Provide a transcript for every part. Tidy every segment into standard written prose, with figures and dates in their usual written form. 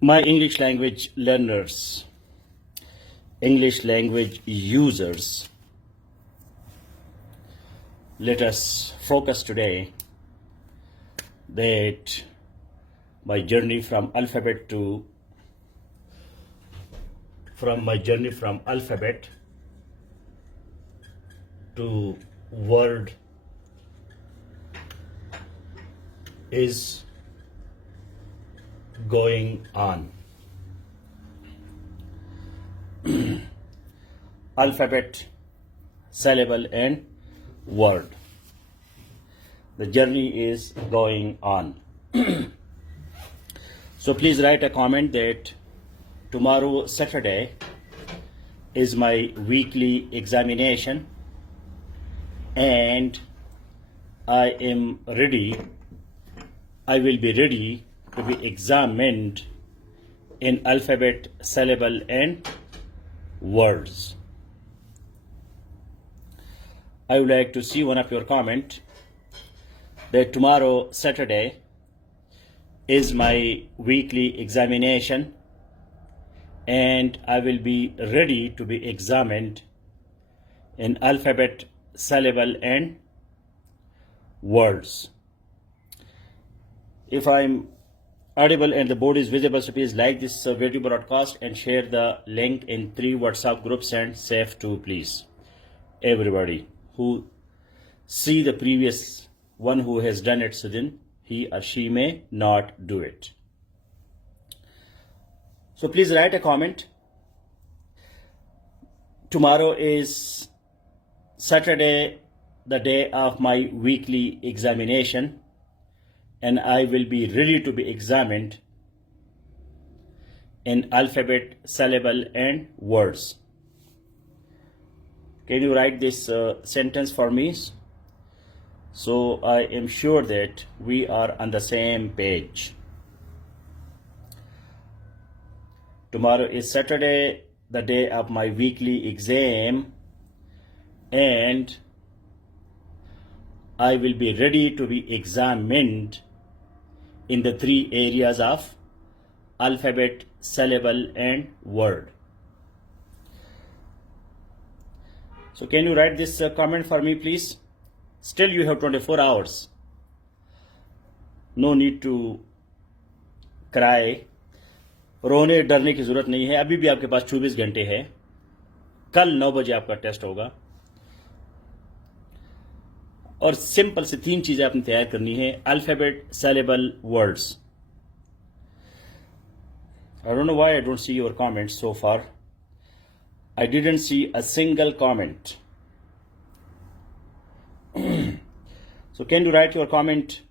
My English language learners, English language users, let us focus today that my journey from alphabet to word is going on. Alphabet, syllable, and word. The journey is going on. So please write a comment that tomorrow, Saturday, is my weekly examination and I will be ready to be examined in alphabet, syllable, and words. I would like to see one of your comment that tomorrow, Saturday, is my weekly examination and I will be ready to be examined in alphabet, syllable, and words. If I'm audible and the board is visible, so please like this video broadcast and share the link in 3 WhatsApp groups and save to please. Everybody who see the previous one who has done it, so then he or she may not do it. So please write a comment. Tomorrow is Saturday, the day of my weekly examination, and I will be ready to be examined in alphabet, syllable, and words. Can you write this sentence for me? So I am sure that we are on the same page. Tomorrow is Saturday, the day of my weekly exam, and I will be ready to be examined in the 3 areas of alphabet, syllable, and word. So can you write this comment for me, please? Still you have 24 hours. No need to cry. रोने डरने की जरूरत नहीं है, अभी भी आपके पास 24 घंटे है. कल 9 बजे आपका टेस्ट होगा और सिंपल से 3 चीजें आपने तैयार करनी है. Alphabet, syllable, words. I don't know why I don't see your comments so far. I didn't see a single comment. So can you write your comment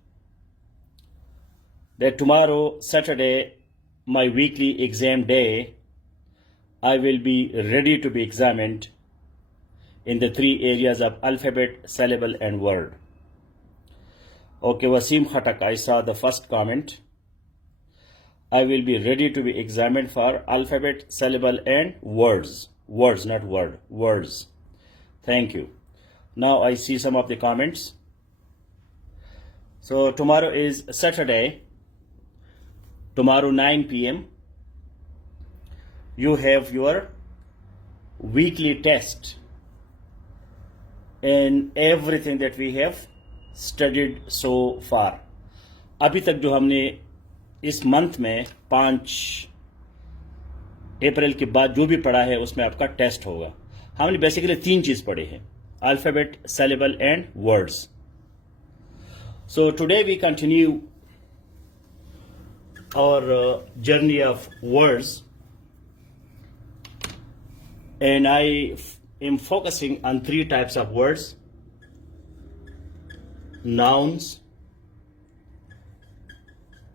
that tomorrow, Saturday, my weekly exam day, I will be ready to be examined in the 3 areas of alphabet, syllable, and word. Okay, Wasim Khatak, I saw the first comment. I will be ready to be examined for alphabet, syllable, and words. Words, not word. Words. Thank you. Now I see some of the comments. So tomorrow is Saturday. Tomorrow 9 p.m. you have your weekly test in everything that we have studied so far. अभी तक जो हमने इस मंथ में 5 अप्रैल के बाद जो भी पढ़ा है उसमें आपका टेस्ट होगा. हमने बेसिकली 3 चीज पढ़े हैं: alphabet, syllable, and words. So today we continue our journey of words, and I am focusing on 3 types of words: nouns,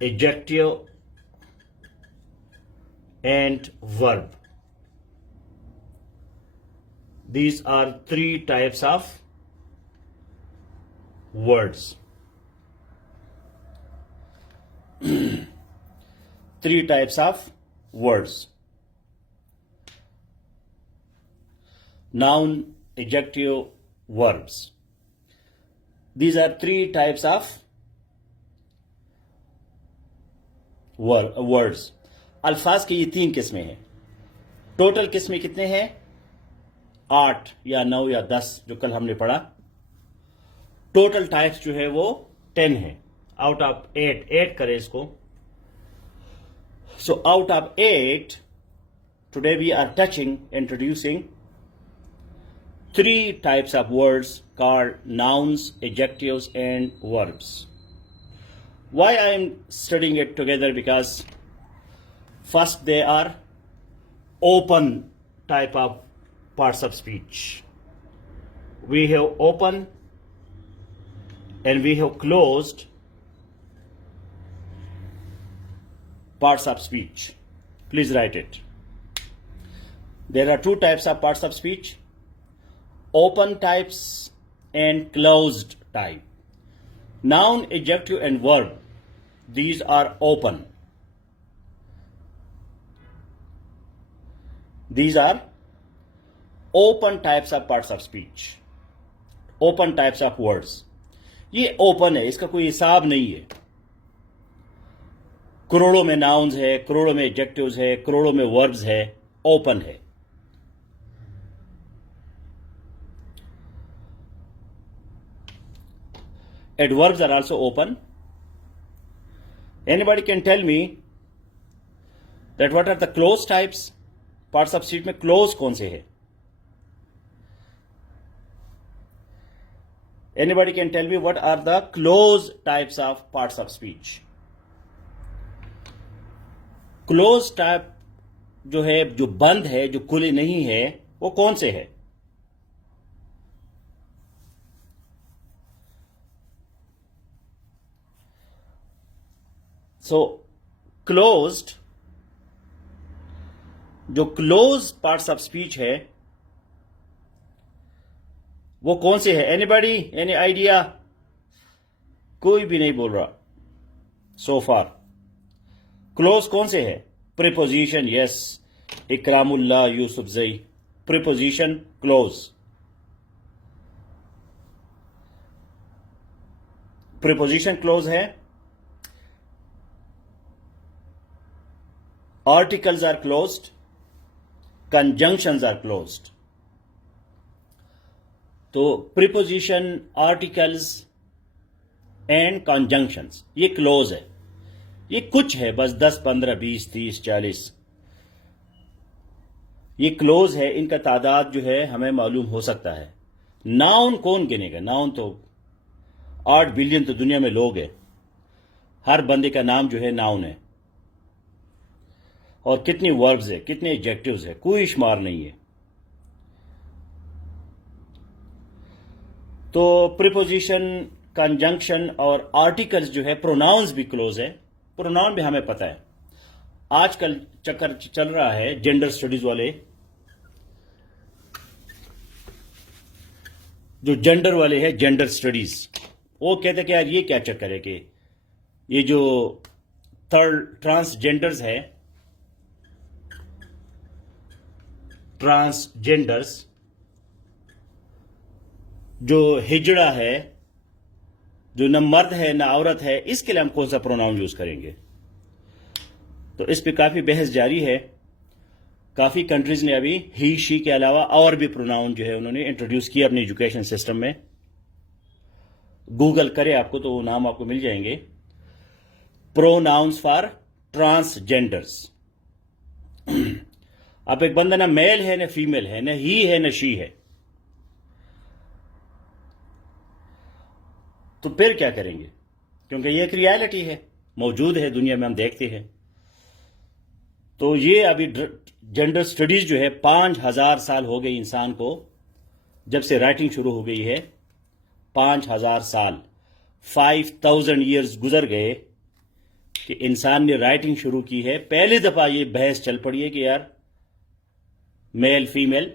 adjective, and verb. These are 3 types of words. 3 types of words: noun, adjective, verbs. These are 3 types of words. अल्फाज की ये 3 किस्में हैं। टोटल किस्में कितने हैं? 8 या 9 या 10 जो कल हमने पढ़ा। टोटल टाइप्स जो है वो 10 है। आउट ऑफ 8 करें इसको। So out of 8 today we are touching introducing 3 types of words called nouns, adjectives, and verbs. Why I am studying it together? Because first they are open type of parts of speech. We have open and we have closed parts of speech. Please write it. There are 2 types of parts of speech. Open types and closed type. Noun, adjective, and verb. These are open. These are open types of parts of speech. Open types of words. ये open है, इसका कोई हिसाब नहीं है। करोड़ों में nouns है, करोड़ों में adjectives है, करोड़ों में verbs है, open है। Adverbs are also open. Anybody can tell me that what are the closed types? Parts of speech में close कौन से है? Anybody can tell me what are the closed types of parts of speech? Closed type जो है, जो बंद है, जो खुले नहीं है, वो कौन से है? So, closed, जो क्लोज पार्ट्स ऑफ स्पीच है वो कौन से है? Anybody, any idea? कोई भी नहीं बोल रहा सो फार। क्लोज कौन से है? प्रीपोजिशन, यस, इकरामुल्लाह यूसुफ जई, प्रीपोजिशन क्लोज। प्रीपोजिशन क्लोज है। Articles are closed, conjunctions are closed. तो preposition, articles and conjunctions ये close है। ये कुछ है, बस 10, 15, 20, 30, 40 ये close है। इनका तादाद जो है हमें मालूम हो सकता है। नाउन कौन गिनेगा? नाउन तो 8 बिलियन तो दुनिया में लोग हैं। हर बंदे का नाम जो है नाउन है। और कितनी वर्ब्स है, कितने एडजेक्टिव्स है, कोई शुमार नहीं है। तो प्रीपोजिशन, कंजंक्शन और आर्टिकल्स जो है, प्रोनाउंस भी क्लोज है। प्रोनाउन भी हमें पता है। आजकल चक्कर चल रहा है जेंडर स्टडीज वाले, जो जेंडर वाले हैं, जेंडर स्टडीज, वो कहते कि यार ये क्या चक्कर है कि ये जो ट्रांसजेंडर्स है, ट्रांसजेंडर्स जो हिजड़ा है, जो न मर्द है न औरत है, इसके लिए हम कौन सा प्रोनाउन यूज करेंगे? तो इस पे काफी बहस जारी है। काफी कंट्रीज ने अभी ही, शी के अलावा और भी प्रोनाउन जो है उन्होंने इंट्रोड्यूस किया अपने एजुकेशन सिस्टम में। गूगल करे आपको तो वो नाम आपको मिल जाएंगे। Pronouns for transgenders. अब एक बंदा ना मेल है, ना फीमेल है, ना ही है, ना शी है, तो फिर क्या करेंगे? क्योंकि ये एक रियलिटी है, मौजूद है दुनिया में, हम देखते हैं। तो ये अभी जेंडर स्टडीज जो है 5000 साल हो गए इंसान को, जब से राइटिंग शुरू हो गई है। 5000 साल, 5000 ईयर्स गुजर गए कि इंसान ने राइटिंग शुरू की है। पहली दफा ये बहस चल पड़ी है कि यार मेल, फीमेल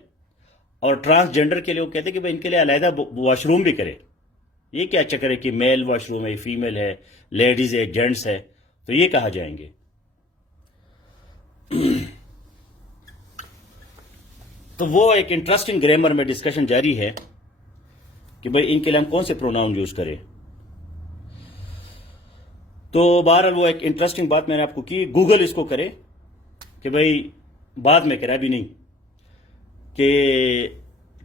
और ट्रांसजेंडर के लिए वो कहते हैं कि भाई इनके लिए अलहदा वॉशरूम भी करे। ये क्या चक्कर है कि मेल वॉशरूम है, फीमेल है, लेडीज है, जेंट्स है, तो ये कहा जाएंगे। तो वो एक इंटरेस्टिंग ग्रामर में डिस्कशन जारी है कि भाई इनके लिए हम कौन से प्रोनाउन यूज करें। तो बहरहाल वो एक इंटरेस्टिंग बात मैंने आपको की, गूगल इसको करे। कि भाई बाद में करा अभी नहीं, कि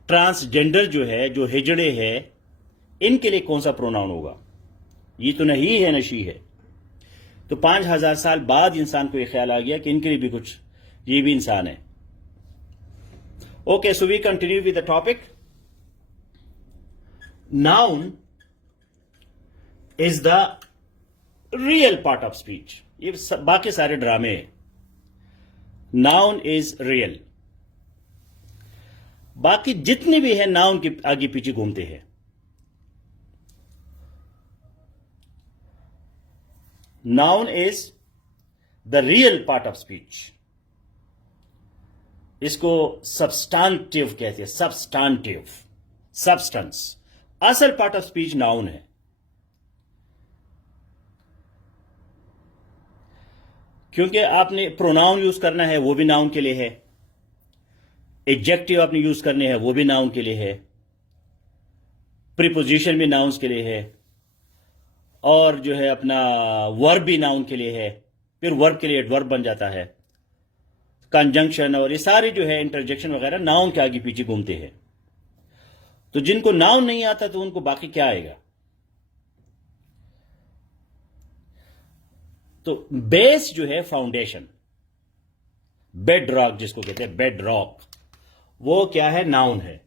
ट्रांसजेंडर जो है, जो हिजड़े है, इनके लिए कौन सा प्रोनाउन होगा। ये तो नहीं है, नशी है। तो 5000 साल बाद इंसान को ये ख्याल आ गया कि इनके लिए भी कुछ, ये भी इंसान है। Okay, so we continue with the topic. Noun is the real part of speech. ये बाकी सारे ड्रामे हैं। Noun is real. बाकी जितने भी है नाउन के आगे पीछे घूमते हैं। Noun is the real part of speech. इसको सब्सटेंटिव कहते हैं। Substantive, substance. असल पार्ट ऑफ स्पीच नाउन है। क्योंकि आपने प्रोनाउन यूज करना है, वो भी नाउन के लिए है। एडजेक्टिव आपने यूज करने हैं, वो भी नाउन के लिए है। प्रीपोजिशन भी नाउन्स के लिए है। और जो है अपना वर्ब भी नाउन के लिए है। फिर वर्ब के लिए एडवर्ब बन जाता है। कंजंक्शन और ये सारे जो है इंटरजेक्शन वगैरह नाउन के आगे पीछे घूमते हैं। तो जिनको नाउन नहीं आता तो उनको बाकी क्या आएगा। तो बेस जो है, फाउंडेशन, बेड रॉक जिसको कहते हैं, बेड रॉक, वो क्या है, नाउन है।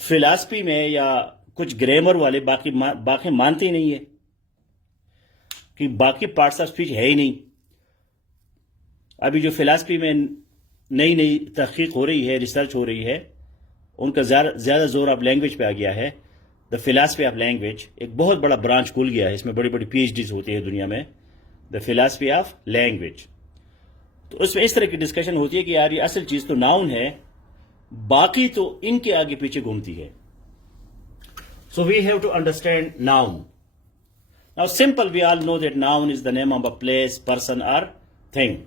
फिलॉसफी में या कुछ ग्रामर वाले बाकी मानते ही नहीं है कि बाकी पार्ट्स ऑफ स्पीच है ही नहीं। अभी जो फिलॉसफी में नई नई तहकीक हो रही है, रिसर्च हो रही है, उनका ज्यादा जोर अब लैंग्वेज पे आ गया है। द फिलॉसफी ऑफ लैंग्वेज एक बहुत बड़ा ब्रांच खुल गया है। इसमें बड़ी बड़ी PhDs होती है दुनिया में, द फिलॉसफी ऑफ लैंग्वेज। तो उसमें इस तरह की डिस्कशन होती है कि यार ये असल चीज तो नाउन है, बाकी तो इनके आगे पीछे घूमती है। So we have to understand noun. Now simple, we all know that noun is the name of a place, person और thing.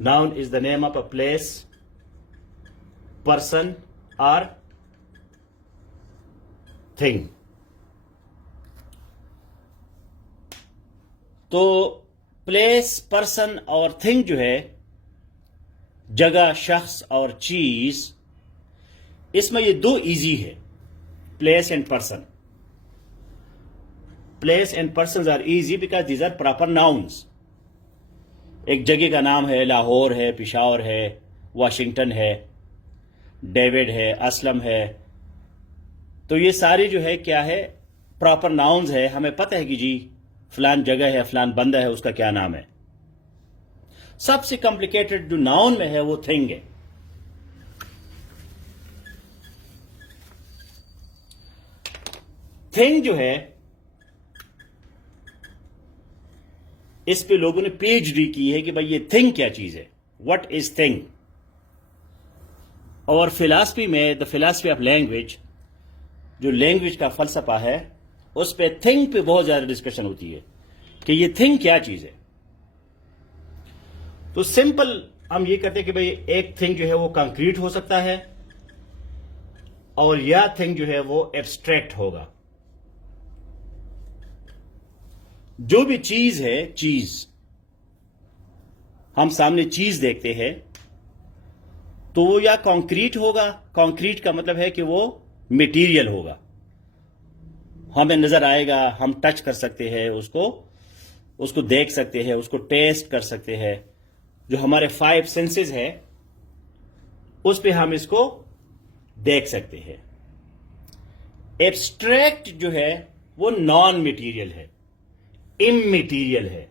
Noun is the name of a place, person और थिंग। तो प्लेस, पर्सन और thing जो है, जगह, शख्स और चीज, इसमें ये दो इजी है, place and person. Place and person are easy because these are proper nouns. एक जगह का नाम है, लाहौर है, पिशावर है, वाशिंगटन है, डेविड है, असलम है। तो ये सारे जो है क्या है, प्रॉपर नाउन्स है। हमें पता है कि जी फलान जगह है, फलान बंदा है, उसका क्या नाम है। सबसे कॉम्प्लिकेटेड जो नाउन में है वो थिंग है। थिंग जो है, इस पे लोगों ने PhD की है कि भाई ये थिंग क्या चीज है, व्हाट इज थिंग। और फिलॉसफी में द फिलॉसफी ऑफ लैंग्वेज, जो लैंग्वेज का फलसफा है, उस पे थिंग पे बहुत ज्यादा डिस्कशन होती है कि ये थिंग क्या चीज है। तो सिंपल हम ये कहते हैं कि भाई एक थिंग जो है वो कंक्रीट हो सकता है, और यह थिंग जो है वो एब्स्ट्रैक्ट होगा। जो भी चीज है, चीज, हम सामने चीज देखते हैं तो वो या कंक्रीट होगा। कंक्रीट का मतलब है कि वो मटेरियल होगा, हमें नजर आएगा, हम टच कर सकते हैं उसको देख सकते हैं, उसको टेस्ट कर सकते हैं। जो हमारे 5 सेंसेस है उस पे हम इसको देख सकते हैं। एब्स्ट्रैक्ट जो है वो नॉन मटेरियल है, इममटेरियल है।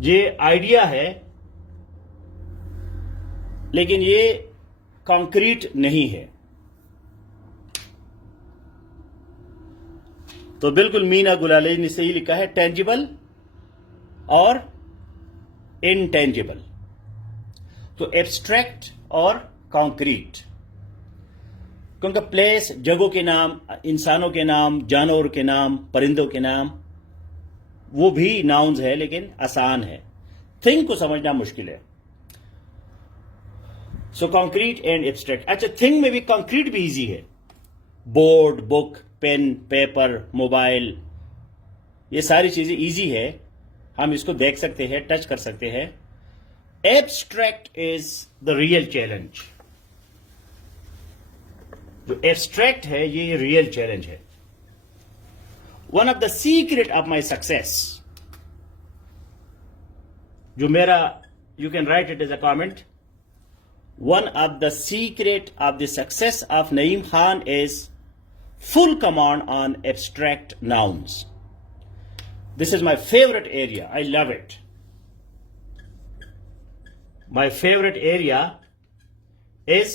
ये आइडिया है लेकिन ये कंक्रीट नहीं है। तो बिल्कुल मीना गुलाली ने सही लिखा है, टेंजिबल और इनटेंजिबल। तो एब्स्ट्रैक्ट और कंक्रीट, क्योंकि प्लेस, जगहों के नाम, इंसानों के नाम, जानवरों के नाम, परिंदों के नाम, वो भी नाउन्स है लेकिन आसान है। थिंग को समझना मुश्किल है। So concrete and abstract. अच्छा, थिंग में भी कंक्रीट भी इजी है। Board, book, pen, paper, mobile, ये सारी चीजें इजी है, हम इसको देख सकते हैं, टच कर सकते हैं. Abstract is the real challenge. जो एब्स्ट्रैक्ट है ये रियल चैलेंज है. One of the secret of my success, जो मेरा, you can write it as a comment. One of the secret of the success of Naeem Khan is full command on abstract nouns. This is my favorite area. I love it. My favorite area is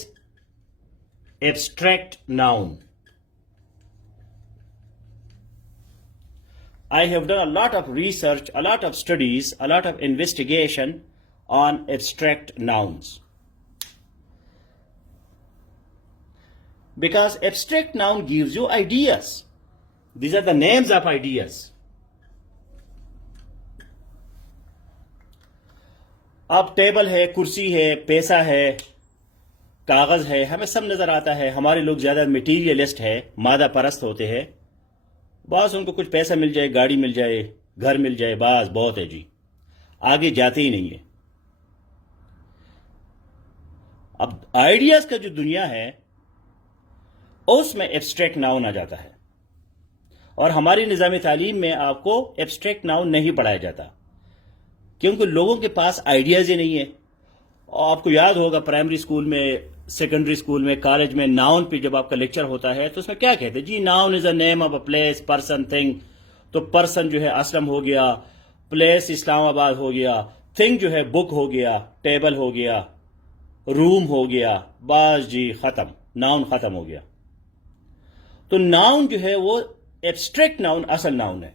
abstract noun. I have done a lot of research, a lot of studies, a lot of investigation on abstract nouns. Because abstract noun gives you ideas. These are the names of ideas. अब टेबल है, कुर्सी है, पैसा है, कागज है, हमें सब नजर आता है. हमारे लोग ज्यादा मटीरियलिस्ट है, मादा परस्त होते हैं. बस उनको कुछ पैसा मिल जाए, गाड़ी मिल जाए, घर मिल जाए, बस बहुत है जी, आगे जाते ही नहीं है. अब आइडियाज का जो दुनिया है उसमें एब्स्ट्रैक्ट नाउन आ जाता है. और हमारी निज़ाम तालीम में आपको एब्स्ट्रैक्ट नाउन नहीं पढ़ाया जाता, क्योंकि लोगों के पास आइडियाज ही नहीं है. और आपको याद होगा प्राइमरी स्कूल में, सेकेंडरी स्कूल में, कॉलेज में नाउन पे जब आपका लेक्चर होता है तो उसमें क्या कहते हैं जी, noun is a name of a place, person, thing. तो पर्सन जो है असलम हो गया, प्लेस इस्लामाबाद हो गया, थिंग जो है बुक हो गया, टेबल हो गया, रूम हो गया, बस जी खत्म, नाउन खत्म हो गया. तो नाउन जो है वो एब्स्ट्रैक्ट नाउन असल नाउन है.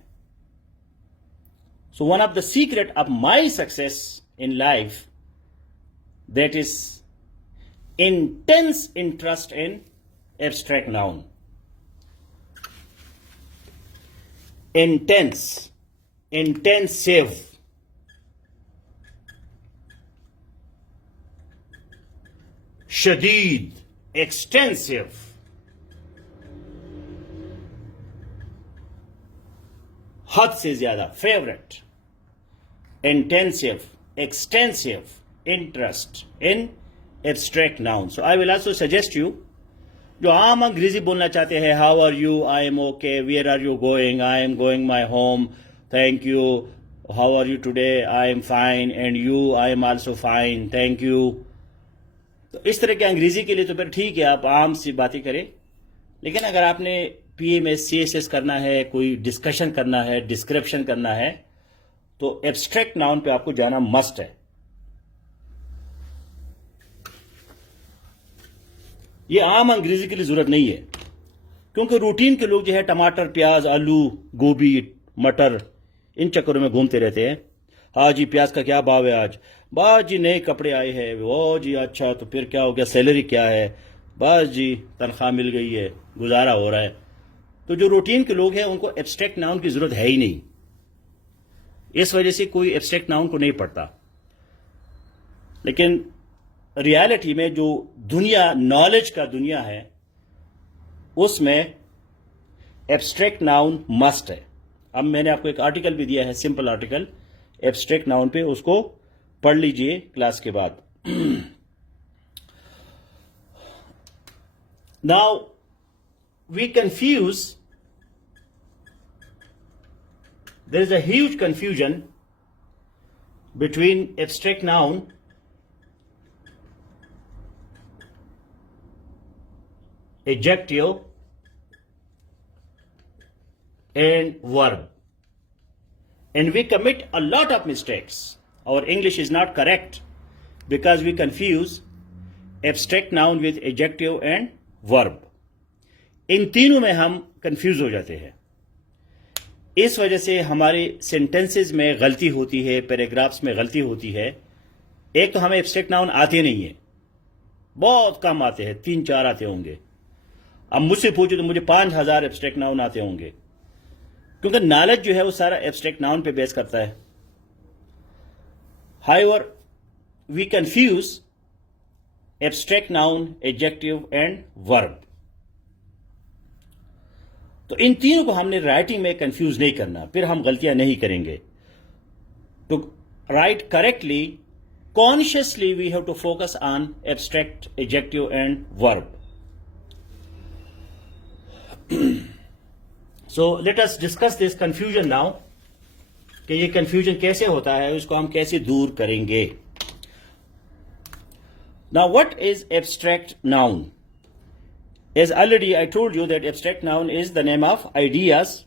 So one of the secret of my success in life, that is intense interest in abstract noun. Intense, intensive, shadid, extensive, हद से ज्यादा, favorite, intensive, extensive interest in abstract noun. So I will also suggest you, जो आम अंग्रेजी बोलना चाहते हैं, how are you, I am okay, where are you going, I am going my home, thank you, how are you today, I am fine, and you, I am also fine, thank you. तो इस तरह के अंग्रेजी के लिए तो फिर ठीक है, आप आम सी बातें करें. लेकिन अगर आपने PMS CSS करना है, कोई डिस्कशन करना है, डिस्क्रिप्शन करना है, तो एब्स्ट्रैक्ट नाउन पे आपको जाना मस्ट है. ये आम अंग्रेजी के लिए जरूरत नहीं है, क्योंकि रूटीन के लोग जो है टमाटर, प्याज, आलू, गोभी, मटर, इन चक्करों में घूमते रहते हैं. हाँ जी, प्याज का क्या भाव है आज, बस जी नए कपड़े आए हैं, वो जी अच्छा, तो फिर क्या हो गया, सैलरी क्या है, बस जी तनख्वाह मिल गई है, गुजारा हो रहा है. तो जो रूटीन के लोग हैं उनको एब्स्ट्रैक्ट नाउन की जरूरत है ही नहीं. इस वजह से कोई एब्स्ट्रैक्ट नाउन को नहीं पढ़ता. लेकिन रियलिटी में जो दुनिया, नॉलेज का दुनिया है, उसमें एब्स्ट्रैक्ट नाउन मस्ट है. अब मैंने आपको एक आर्टिकल भी दिया है, सिंपल आर्टिकल एब्स्ट्रैक्ट नाउन पे, उसको पढ़ लीजिए क्लास के बाद. Now we confuse, there is a huge confusion between abstract noun adjective and verb, and we commit a lot of mistakes. Our English is not correct because we confuse abstract noun with adjective and verb. इन तीनों में हम कंफ्यूज हो जाते हैं. इस वजह से हमारे सेंटेंसेस में गलती होती है, पैराग्राफ्स में गलती होती है. एक तो हमें एब्स्ट्रैक्ट नाउन आते नहीं है, बहुत कम आते हैं, 3-4 आते होंगे. अब मुझसे पूछो तो मुझे 5000 एब्स्ट्रैक्ट नाउन आते होंगे, क्योंकि नॉलेज जो है वो सारा एब्स्ट्रैक्ट नाउन पे बेस करता है. However we confuse abstract noun, adjective and verb. तो इन तीनों को हमने राइटिंग में कंफ्यूज नहीं करना, फिर हम गलतियां नहीं करेंगे. To write correctly, consciously we have to focus on abstract, adjective and verb. So let us discuss this confusion now, कि ये confusion कैसे होता है, उसको हम कैसे दूर करेंगे. Now what is abstract noun? As already I told you that abstract noun is the name of ideas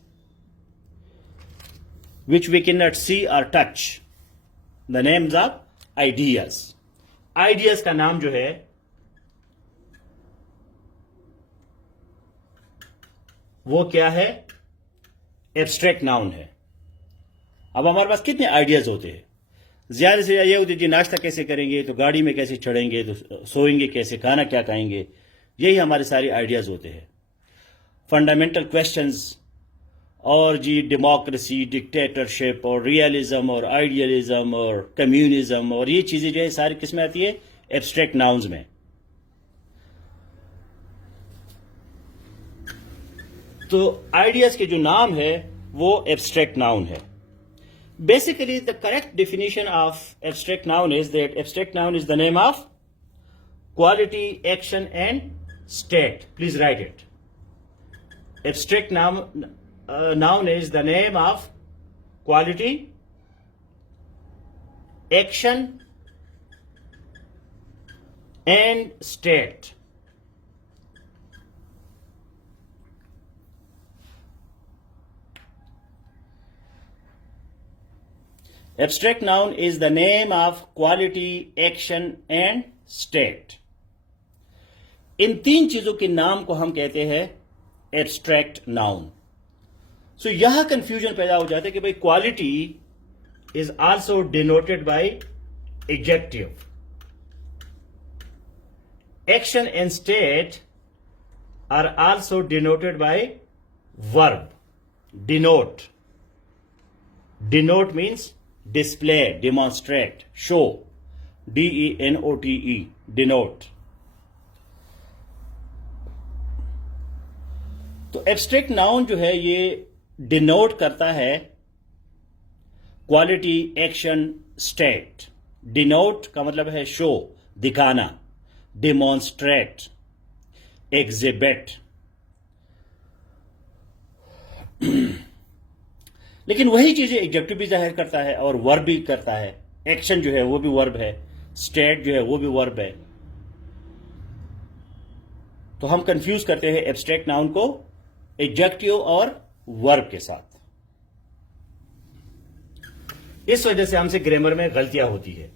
which we cannot see or touch. The names of ideas. Ideas का नाम जो है वो क्या है? एब्स्ट्रैक्ट नाउन है. अब हमारे पास कितने आइडियाज होते हैं? ज्यादा से ज्यादा ये होती है जी नाश्ता कैसे करेंगे, तो गाड़ी में कैसे चढ़ेंगे, तो सोएंगे कैसे, खाना क्या खाएंगे, यही हमारे सारे आइडियाज होते हैं. फंडामेंटल क्वेश्चंस और जी डेमोक्रेसी, डिक्टेटरशिप और रियलिज्म और आइडियलिज्म और कम्युनिज्म और ये चीजें जो है सारी किसमें आती है? एब्स्ट्रैक्ट नाउन्स में. तो आइडियाज के जो नाम है वो एब्स्ट्रैक्ट नाउन है. Basically the correct definition of abstract noun is that abstract noun is the name of quality, action and state. Please right it. Abstract noun is the name of quality, action and state. Abstract noun is the name of quality, action and state. इन तीन चीजों के नाम को हम कहते हैं abstract noun. सो यह कंफ्यूजन पैदा हो जाता है कि भाई quality is also denoted by adjective, action and state are also denoted by verb. Denote. Denote means display, demonstrate, show. DENOTE. Denote. तो एब्स्ट्रैक्ट नाउन जो है ये डिनोट करता है क्वालिटी, एक्शन, स्टेट. डिनोट का मतलब है शो, दिखाना. Demonstrate, exhibit. लेकिन वही चीजें एडजेक्टिव भी जाहिर करता है और वर्ब भी करता है. एक्शन जो है वो भी वर्ब है, स्टेट जो है वो भी वर्ब है. तो हम कंफ्यूज करते हैं एब्स्ट्रैक्ट नाउन को एडजेक्टिव और वर्ब के साथ. इस वजह से हमसे ग्रामर में गलतियां होती है.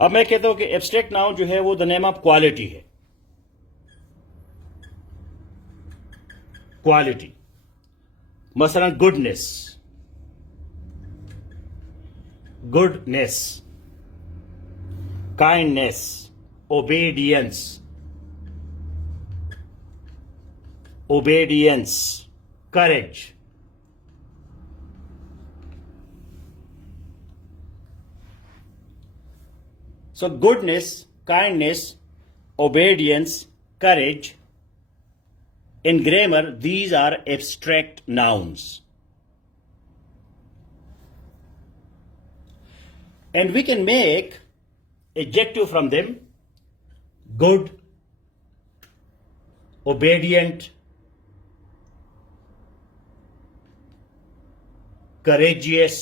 अब मैं कहता हूं कि एब्स्ट्रैक्ट नाउन जो है वो द नेम ऑफ क्वालिटी है. क्वालिटी मसलन goodness, goodness, kindness, obedience, obedience, courage. So goodness, kindness, obedience, courage. In grammar, these are abstract nouns. And we can make adjective from them: good, obedient, courageous.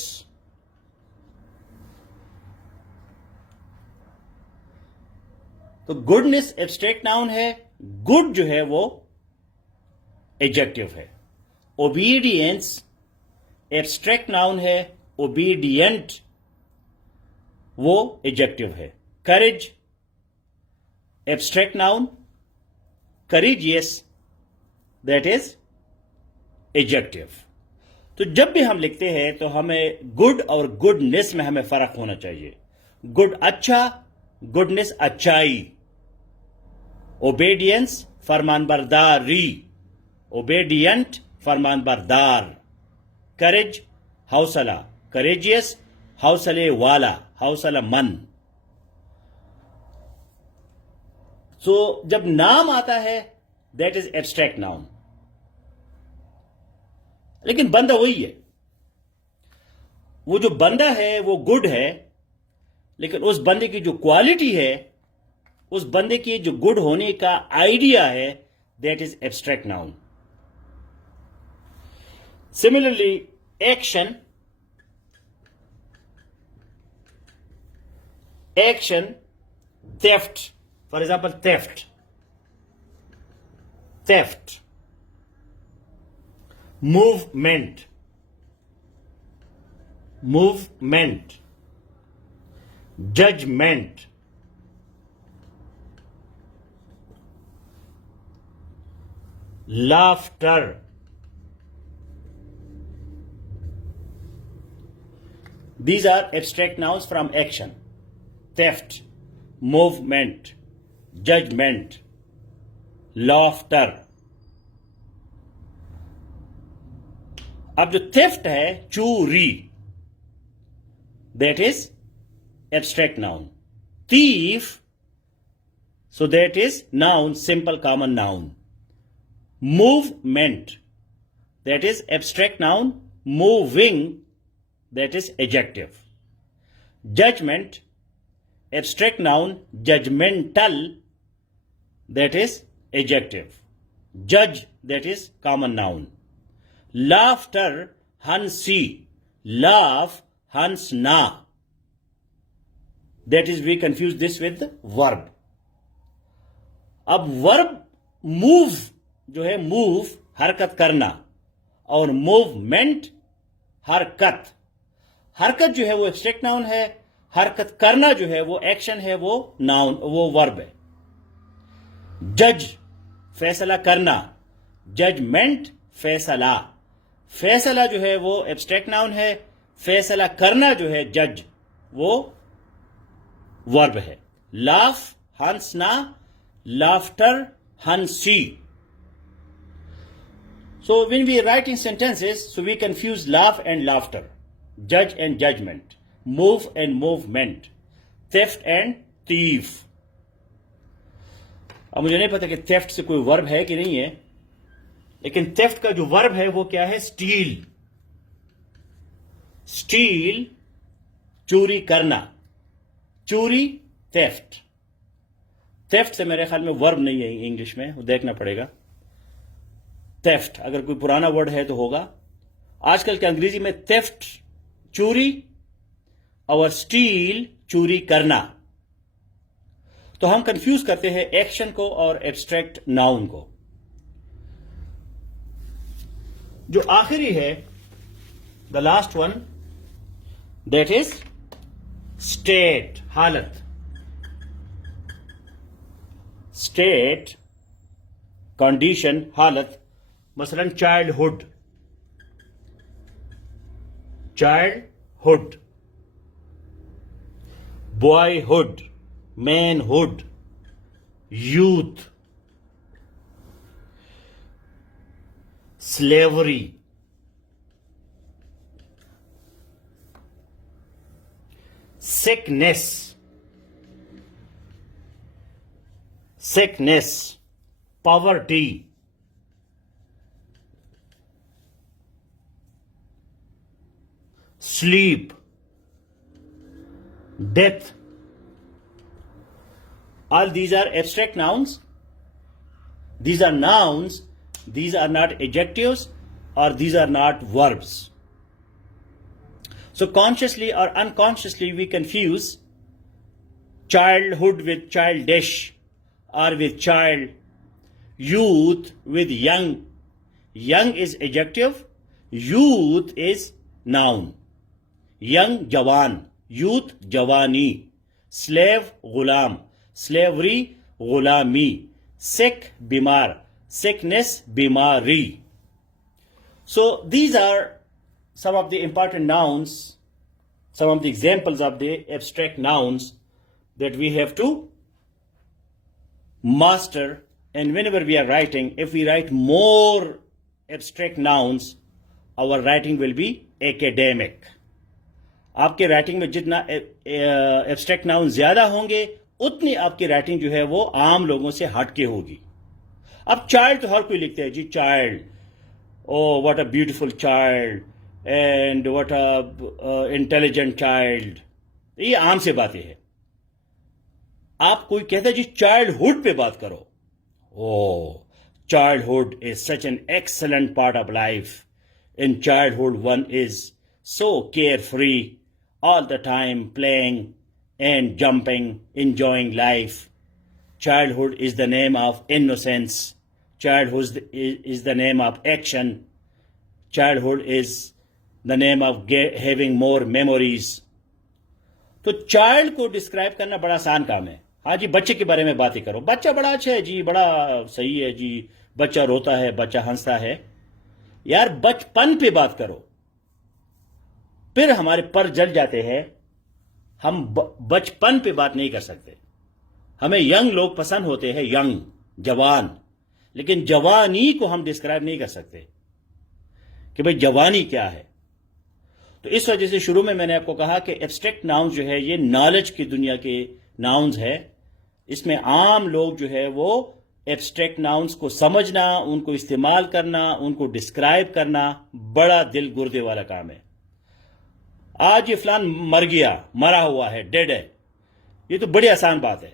तो goodness abstract noun है, good जो है वो adjective है. Obedience abstract noun है, obedient वो adjective है. Courage abstract noun, courageous that is adjective. तो जब भी हम लिखते हैं तो हमें गुड और गुडनेस में हमें फर्क होना चाहिए. गुड अच्छा, गुडनेस अच्छाई. ओबेडियंस फरमानबरदारी, ओबेडियंट फरमानबरदार. करेज हौसला, करेजियस हौसले वाला, हौसला मन. सो जब नाम आता है दैट इज एब्स्ट्रैक्ट नाउन. लेकिन बंदा वही है। वो जो बंदा है वो गुड है, लेकिन उस बंदे की जो क्वालिटी है, उस बंदे की जो गुड होने का आइडिया है, that is abstract noun. Similarly action, theft, for example, theft, movement, judgment, laughter. These are abstract nouns from action: theft, movement, judgment, laughter. अब जो theft है, चोरी, that is abstract noun. Thief, so that is noun, simple common noun. Movement, that is abstract noun. Moving, that is adjective. Judgment, abstract noun. Judgmental, that is adjective. Judge, that is common noun. Laughter, hansi. Laugh, hansna. That is, we confuse this with verb. अब verb move जो है, मूव हरकत करना, और मूवमेंट हरकत। हरकत जो है वो एब्स्ट्रैक्ट नाउन है, हरकत करना जो है वो एक्शन है, वो नाउन, वो वर्ब है। जज, फैसला करना, जजमेंट, फैसला। फैसला जो है वो एब्स्ट्रैक्ट नाउन है, फैसला करना जो है जज, वो वर्ब है। लाफ, हंसना, लाफ्टर, हंसी। So when we write in sentences, so we confuse laugh and laughter, judge and judgment, move and movement, theft and thief. अब मुझे नहीं पता कि theft से कोई वर्ब है कि नहीं है, लेकिन theft का जो वर्ब है वो क्या है? स्टील। स्टील, चोरी करना, चोरी, theft। theft से मेरे ख्याल में वर्ब नहीं है इंग्लिश में, वो देखना पड़ेगा। थेफ्ट अगर कोई पुराना वर्ड है तो होगा। आजकल के अंग्रेजी में थेफ्ट चोरी और स्टील चोरी करना। तो हम कंफ्यूज करते हैं एक्शन को और एब्स्ट्रैक्ट नाउन को। जो आखिरी है, the last one, that is state, हालत। स्टेट, कंडीशन, हालत। मसलन childhood, childhood, boyhood, manhood, youth, slavery, sickness, sickness, poverty, sleep, death. All these are abstract nouns. These are nouns. These are not adjectives, or these are not verbs. So consciously or unconsciously we confuse childhood with childish, or with child, youth with young. Young is adjective, youth is noun. Young, jawan, youth, jawani, slave, gulam, slavery, gulami, sick, bimar, sickness, bimari. So these are some of the important nouns, some of the examples of the abstract nouns that we have to master. And whenever we are writing, if we write more abstract nouns, our writing will be academic. आपके राइटिंग में जितना abstract noun ज्यादा होंगे, उतनी आपकी राइटिंग जो है वो आम लोगों से हटके होगी। अब चाइल्ड तो हर कोई लिखता है जी, child. oh, what a beautiful child and what a intelligent child. ये आम से बातें हैं. आप कोई कहता है जी चाइल्डहुड पे बात करो. Oh, childhood is such an excellent part of life. In childhood, one is so carefree, all the time playing and jumping, enjoying life. Childhood is the name of innocence. Childhood is the name of action. Childhood is the name of having more memories. तो चाइल्ड को डिस्क्राइब करना बड़ा आसान काम है. हाँ जी, बच्चे के बारे में बातें करो. बच्चा बड़ा अच्छा है जी, बड़ा सही है जी, बच्चा रोता है, बच्चा हंसता है. यार बचपन पे बात करो. फिर हमारे पर जल जाते हैं. हम बचपन पे बात नहीं कर सकते. हमें यंग लोग पसंद होते हैं, यंग, जवान. लेकिन जवानी को हम डिस्क्राइब नहीं कर सकते कि भाई जवानी क्या है. तो इस वजह से शुरू में मैंने आपको कहा कि एब्स्ट्रैक्ट नाउन्स जो है ये नॉलेज की दुनिया के नाउन्स है. इसमें आम लोग जो है वो एब्स्ट्रैक्ट नाउन्स को समझना, उनको इस्तेमाल करना, उनको डिस्क्राइब करना बड़ा दिल गुर्दे वाला काम है. आज ये फलान मर गया, मरा हुआ है, डेड है, ये तो बड़ी आसान बात है.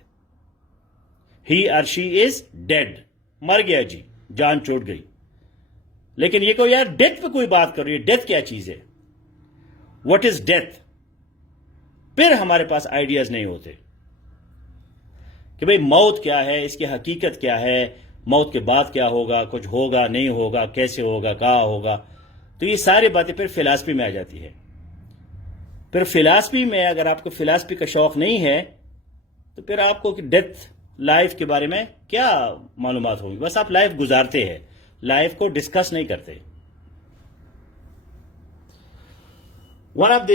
ही और शी इज डेड, मर गया जी, जान छोड़ गई. लेकिन ये को यार डेथ पे कोई बात करो, ये डेथ क्या चीज है, व्हाट इज डेथ. फिर हमारे पास आइडियाज नहीं होते कि भाई मौत क्या है, इसकी हकीकत क्या है, मौत के बाद क्या होगा, कुछ होगा नहीं होगा, कैसे होगा, कहाँ होगा. तो ये सारी बातें फिर फिलॉसफी में आ जाती है. फिर फिलॉसफी में अगर आपको फिलॉसफी का शौक नहीं है तो फिर आपको डेथ लाइफ के बारे में क्या मालूमात होंगी. बस आप लाइफ गुजारते हैं, लाइफ को डिस्कस नहीं करते. One of the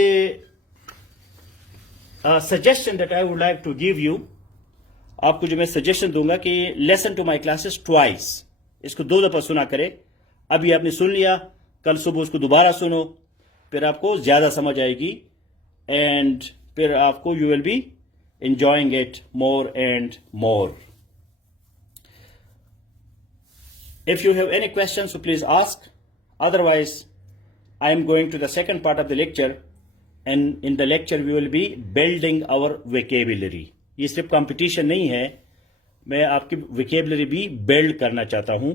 suggestion that I would like to give you, आपको जो मैं सजेशन दूंगा कि listen to my classes twice. इसको 2 दफा सुना करें. अभी आपने सुन लिया, कल सुबह उसको दोबारा सुनो, फिर आपको ज्यादा समझ आएगी एंड फिर आपको you will be enjoying it more and more. If you have any questions, so please ask. Otherwise, I am going to the second part of the lecture, and in the lecture we will be building our vocabulary. ये सिर्फ कंपटीशन नहीं है, मैं आपकी vocabulary भी बिल्ड करना चाहता हूं.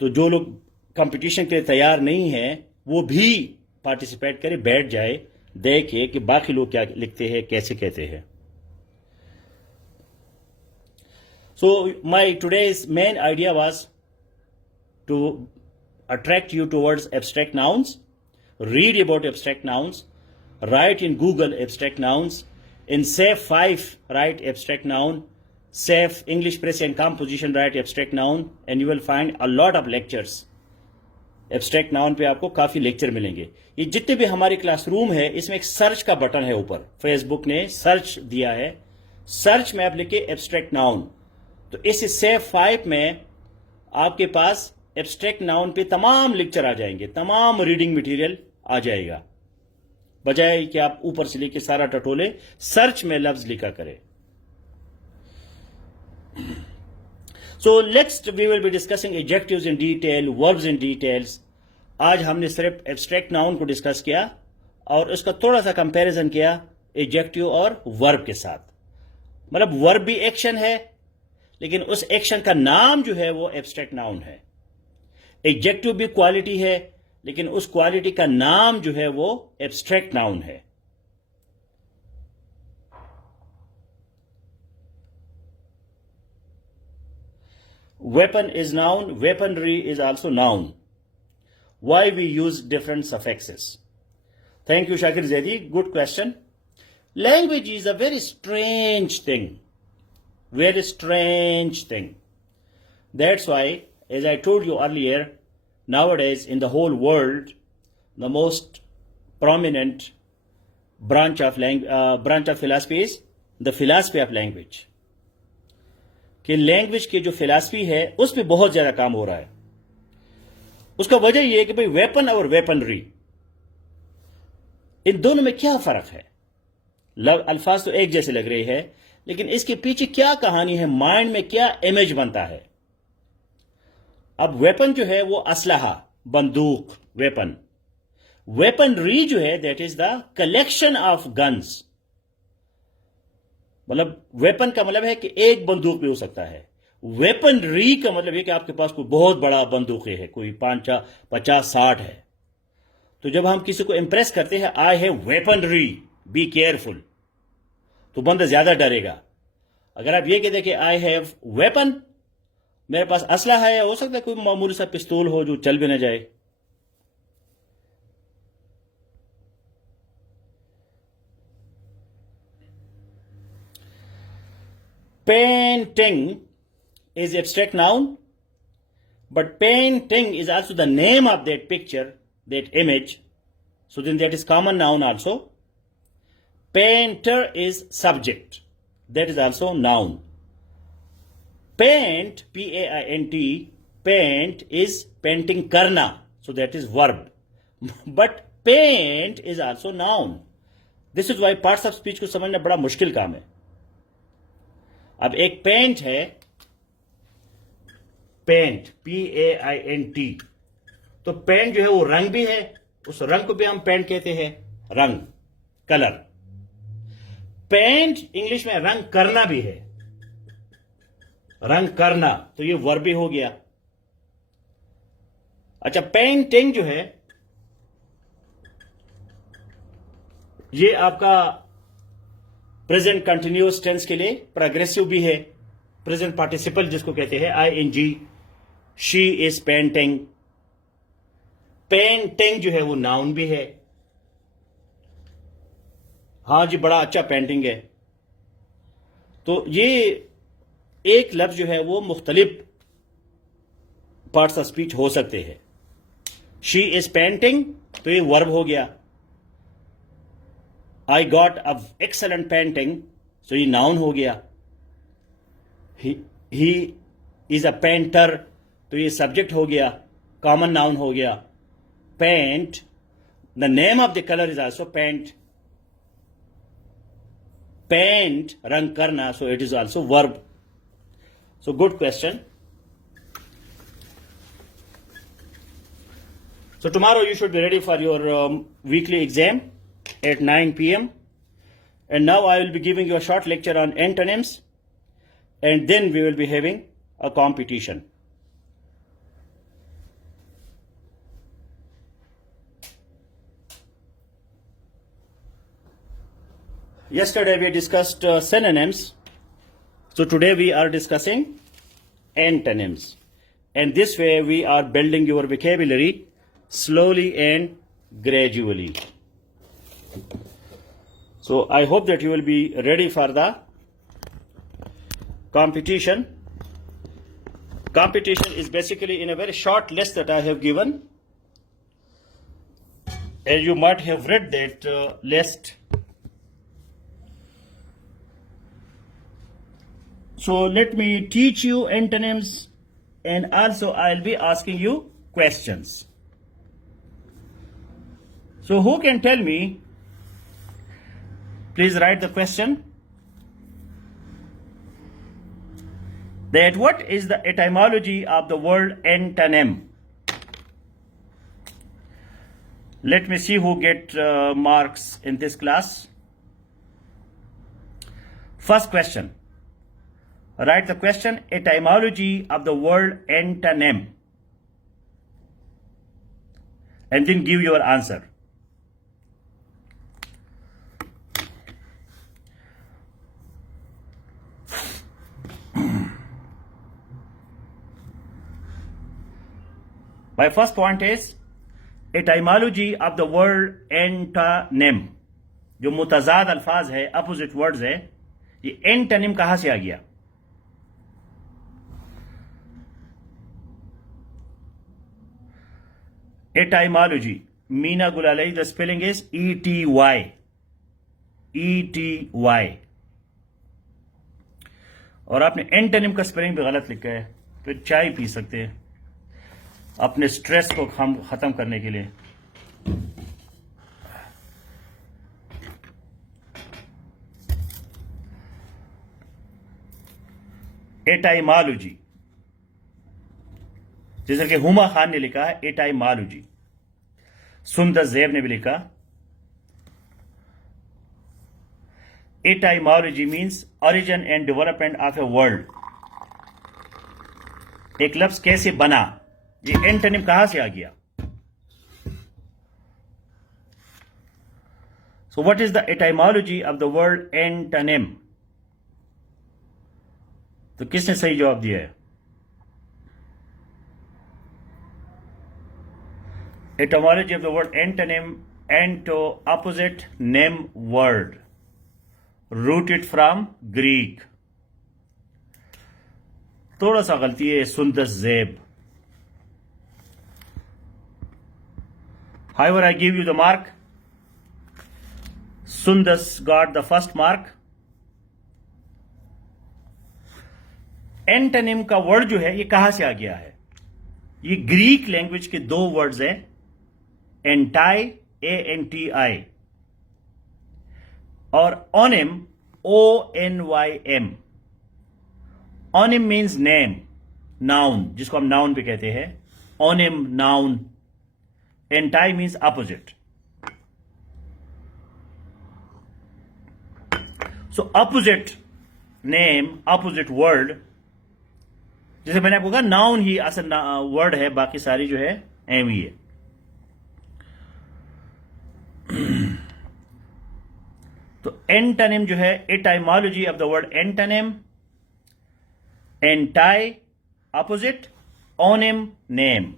तो जो लोग कंपटीशन के लिए तैयार नहीं है वो भी पार्टिसिपेट करें, बैठ जाए, देखिए कि बाकी लोग क्या लिखते हैं, कैसे कहते हैं. So my today's main idea was to attract you towards abstract nouns. Read about abstract nouns. Write in Google abstract nouns. In SAFE 5 write abstract noun. SAFE English Press and Composition write abstract noun, and you will find a lot of lectures. Abstract noun पे आपको काफी लेक्चर मिलेंगे. ये जितने भी हमारे क्लासरूम है इसमें एक सर्च का बटन है ऊपर, फेसबुक ने सर्च दिया है. सर्च में आप लिखे एब्स्ट्रैक्ट नाउन, तो इस SAFE 5 में आपके पास एब्स्ट्रैक्ट नाउन पे तमाम लेक्चर आ जाएंगे, तमाम रीडिंग मटेरियल आ जाएगा, बजाय कि आप ऊपर से लेके सारा टटोले सर्च में लफ्ज लिखा करें. So next we will be discussing adjectives in detail, verbs in details. आज हमने सिर्फ एब्स्ट्रैक्ट नाउन को डिस्कस किया और उसका थोड़ा सा कंपैरिजन किया एडजेक्टिव और वर्ब के साथ. मतलब वर्ब भी एक्शन है लेकिन उस एक्शन का नाम जो है वो एब्स्ट्रैक्ट नाउन है. एडजेक्टिव भी क्वालिटी है लेकिन उस क्वालिटी का नाम जो है वो एब्स्ट्रैक्ट नाउन है. Weapon is noun, weaponry is also noun. Why we use different suffixes? Thank you, Shakir Zaidi. Good question. Language is a very strange thing. Very strange thing. That's why, as I told you earlier, nowadays in the whole world, the most prominent branch of philosophy is the philosophy of language. कि लैंग्वेज की जो फिलॉसफी है उस पर बहुत ज्यादा काम हो रहा है. उसका वजह यह है कि भाई वेपन और वेपनरी, इन दोनों में क्या फर्क है. अल्फाज तो एक जैसे लग रहे हैं लेकिन इसके पीछे क्या कहानी है, माइंड में क्या इमेज बनता है. अब वेपन जो है वो असलहा, बंदूक, वेपन. वेपनरी जो है that is the collection of guns. मतलब वेपन का मतलब है कि एक बंदूक भी हो सकता है. वेपनरी का मतलब है कि आपके पास कोई बहुत बड़ा बंदूकें है, कोई 50-60 है. तो जब हम किसी को इंप्रेस करते हैं, I have weaponry, be careful, तो बंदा ज्यादा डरेगा. अगर आप ये कहते कि आई हैव वेपन, मेरे पास असला है, हो सकता है कोई मामूली सा पिस्तौल हो जो चल भी ना जाए. Painting is abstract noun, but painting is also the name of that picture, that image. So then that is common noun also. Painter is subject. That is also noun. Paint, P-A-I-N-T, paint is painting karna. So that is verb. But paint is also noun. This is why parts of speech को समझना बड़ा मुश्किल काम है. अब एक पेंट है, paint P-A-I-N-T, तो पेंट जो है वो रंग भी है, उस रंग को भी हम पेंट कहते हैं, रंग, कलर. पेंट इंग्लिश में रंग करना भी है, रंग करना, तो ये वर्ब भी हो गया. अच्छा, पेंटिंग जो है ये आपका प्रेजेंट कंटिन्यूअस टेंस के लिए प्रोग्रेसिव भी है. प्रेजेंट पार्टिसिपल जिसको कहते हैं ING. She is painting. Painting जो है वो नाउन भी है. हाँ जी, बड़ा अच्छा पेंटिंग है. तो ये एक लफ्ज जो है वो मुख्तलिफ पार्ट्स ऑफ स्पीच हो सकते हैं. शी इज पेंटिंग, तो ये वर्ब हो गया. I got a excellent painting, so ये noun हो गया. He is a painter, तो ये subject हो गया, common noun हो गया. Paint, the name of the color is also paint. Paint, रंग करना, so it is also verb. So good question. So tomorrow you should be ready for your weekly exam at 9 p.m. And now I will be giving you a short lecture on antonyms, and then we will be having a competition. Yesterday we discussed synonyms, so today we are discussing antonyms, and this way we are building your vocabulary slowly and gradually. So I hope that you will be ready for the competition. Competition is basically in a very short list that I have given, and you might have read that list. So let me teach you antonyms, and also I'll be asking you questions. So who can tell me? Please write the question. That what is the etymology of the word antonym? Let me see who get marks in this class. First question. Write the question, etymology of the word antonym, and then give your answer. My first point is etymology of the word antonym. जो मुतजाद अल्फाज है, opposite words है, ये एंटोनिम कहां से आ गया? Etymology. Meena Gulalai, the spelling is E-T-Y. E-T-Y. और आपने एंटोनिम का स्पेलिंग भी गलत लिखा है, तो चाय पी सकते हैं अपने स्ट्रेस को खत्म करने के लिए. Etymology. जैसे कि हुमा खान ने लिखा है एटाइमोलॉजी, सुंदर ज़ेब ने भी लिखा etymology means origin and development of a word. एक लफ्ज कैसे बना, ये एंटोनिम कहां से आ गया। So what is the etymology of the word antonym. तो किसने सही जवाब दिया है। Etymology of the word antonym, ento, opposite, name, word, rooted from Greek. थोड़ा सा गलती है सुंदस ज़ेब। However, I give you the mark. Sundas got the first mark. Antonym का वर्ड जो है ये कहां से आ गया है। ये ग्रीक लैंग्वेज के दो वर्ड्स हैं, एंटाई ANTI और onym ONYM। Onym means name, noun, जिसको हम नाउन भी कहते हैं, onym noun. Anti means opposite. So opposite name, opposite word, जैसे मैंने आपको कहा नाउन ही असल वर्ड है, बाकी सारी जो है एम ही है। तो एंटोनिम जो है, etymology of the word antonym, anti opposite, onym name.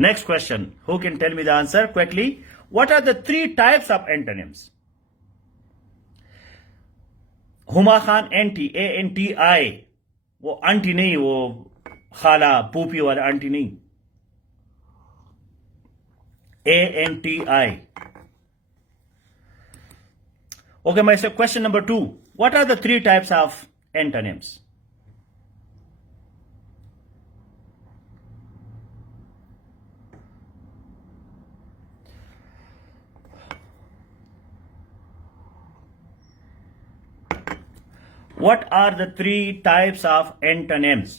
Next question, who can tell me the answer quickly. What are the 3 types of antonyms. Huma Khan anti ANTI, वो आंटी नहीं, वो खाला पूपी वाला आंटी नहीं, ANTI। Okay, my question number 2. What are the 3 types of antonyms? What are the 3 types of antonyms?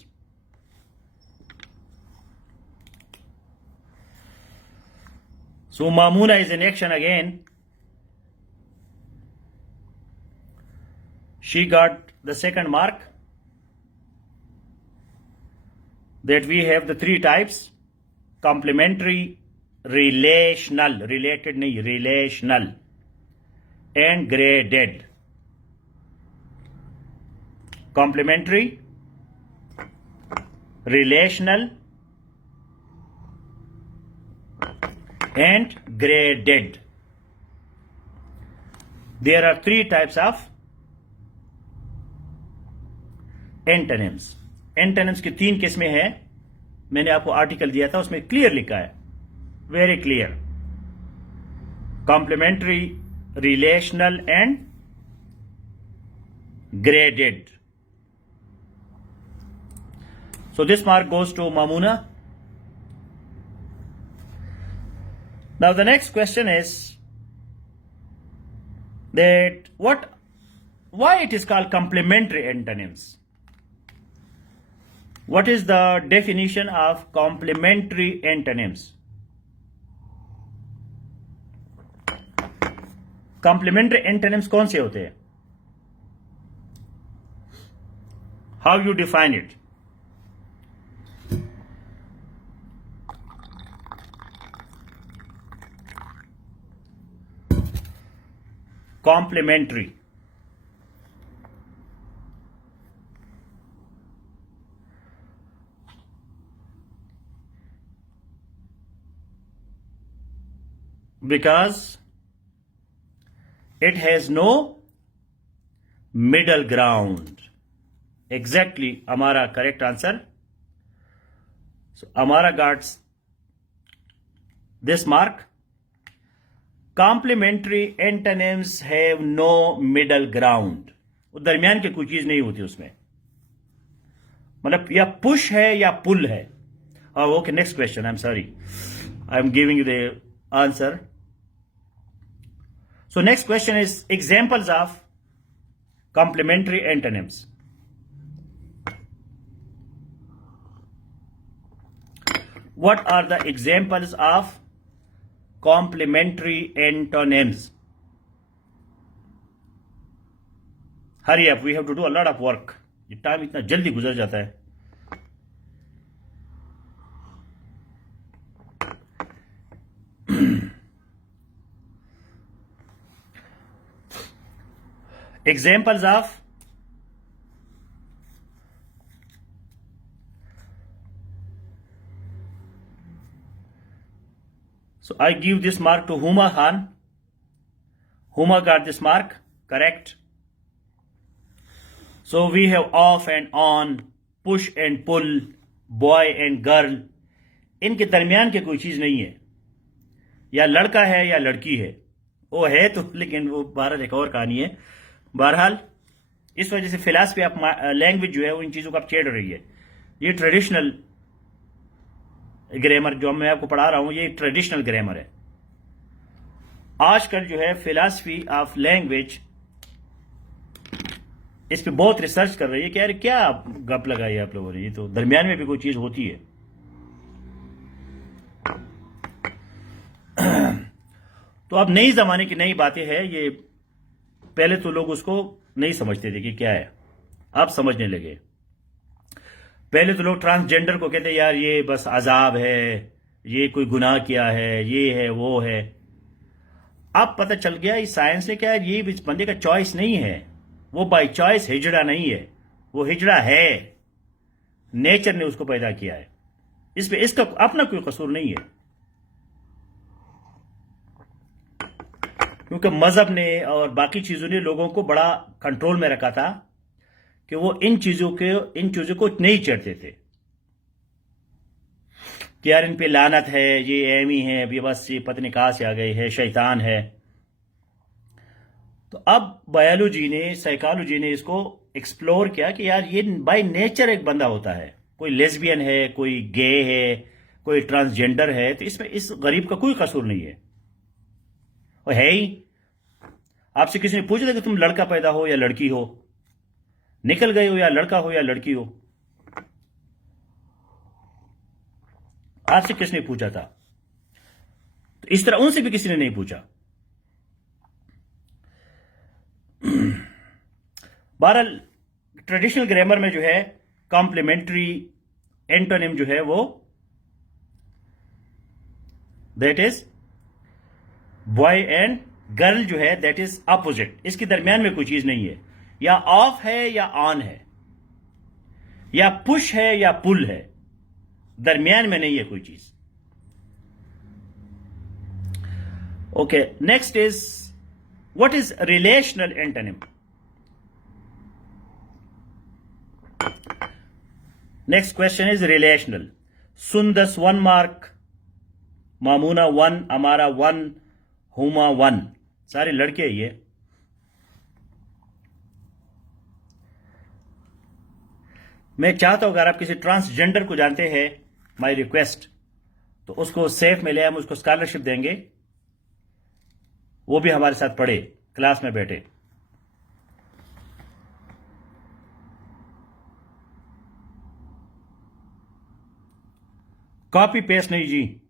So Mamuna is in action again. She got the second mark. That we have the 3 types: complementary, relational, related nahi, relational, and graded. Complementary, relational, and graded. There are 3 types of antonyms. Antonyms की 3 किस्में हैं। मैंने आपको आर्टिकल दिया था, उसमें clear लिखा है, very clear, complementary, relational and graded. So this mark goes to Mamuna. Now the next question is that why it is called complementary antonyms. What is the definition of complementary antonyms? Complementary antonyms कौन से होते हैं? How you define it? Complementary. Because it has no middle ground. Exactly, हमारा correct answer. So Amara got this mark. Complementary antonyms have no middle ground. वो दरमियान की कोई चीज नहीं होती उसमें, मतलब या पुश है या पुल है। Okay, next question, I am sorry, I am giving you the answer. So next question is examples of complementary antonyms. What are the examples of complementary antonyms? Hurry up, we have to do a lot of work. ये टाइम इतना जल्दी गुजर जाता है. Examples of so I give this mark to Huma Khan. Huma got this mark, correct. So we have off and on, push and pull, boy and girl. इनके दरमियान के कोई चीज नहीं है, या लड़का है या लड़की है. वो है तो, लेकिन वो बहरहाल एक और कहानी है. बहरहाल इस वजह से फिलॉसफी ऑफ लैंग्वेज जो है वो इन चीजों को आप छेड़ रही है. ये ट्रेडिशनल ग्रामर जो मैं आपको पढ़ा रहा हूं, ये ट्रेडिशनल ग्रामर है. आजकल जो है फिलॉसफी ऑफ लैंग्वेज इस पे बहुत रिसर्च कर रही है कि यार क्या गप लगाई है आप लोगों ने, ये तो दरमियान में भी कोई चीज होती है. तो अब नई जमाने की नई बातें हैं ये. पहले तो लोग उसको नहीं समझते थे कि क्या है, अब समझने लगे. पहले तो लोग ट्रांसजेंडर को कहते यार ये बस अजाब है, ये कोई गुनाह किया है, ये है वो है. अब पता चल गया इस साइंस ने क्या है, ये बंदे का चॉइस नहीं है, वो बाय चॉइस हिजड़ा नहीं है, वो हिजड़ा है, नेचर ने उसको पैदा किया है. इस पे इसका अपना कोई कसूर नहीं है, क्योंकि मजहब ने और बाकी चीजों ने लोगों को बड़ा कंट्रोल में रखा था कि वो इन चीजों को नहीं चढ़ते थे कि यार इन पे लानत है, ये एमी है, ये बस ये पत्नी कहां से आ गई है, शैतान है. तो अब बायोलॉजी ने, साइकोलॉजी ने इसको एक्सप्लोर किया कि यार ये बाय नेचर एक बंदा होता है, कोई लेस्बियन है, कोई गे है, कोई ट्रांसजेंडर है, तो इसमें इस गरीब का कोई कसूर नहीं है. और है ही, आपसे किसी ने पूछ लिया कि तुम लड़का पैदा हो या लड़की हो, निकल गए हो या लड़का हो या लड़की हो, आपसे किसने पूछा था? तो इस तरह उनसे भी किसी ने नहीं पूछा. बहरहाल ट्रेडिशनल ग्रामर में जो है कॉम्प्लीमेंट्री एंटोनिम जो है वो that is boy and girl जो है दैट इज अपोजिट. इसके दरमियान में कोई चीज नहीं है, या ऑफ है या ऑन है, या पुश है या पुल है, दरमियान में नहीं है कोई चीज. Okay, next is what is relational antonym. Next question is relational. Sundas 1 mark, Mamoona 1, Amara 1, हुमा 1. सारे लड़के हैं ये. मैं चाहता हूं अगर आप किसी ट्रांसजेंडर को जानते हैं, माय रिक्वेस्ट, तो उसको सेफ में ले, हम उसको स्कॉलरशिप देंगे, वो भी हमारे साथ पढ़े, क्लास में बैठे. कॉपी पेस्ट नहीं जी,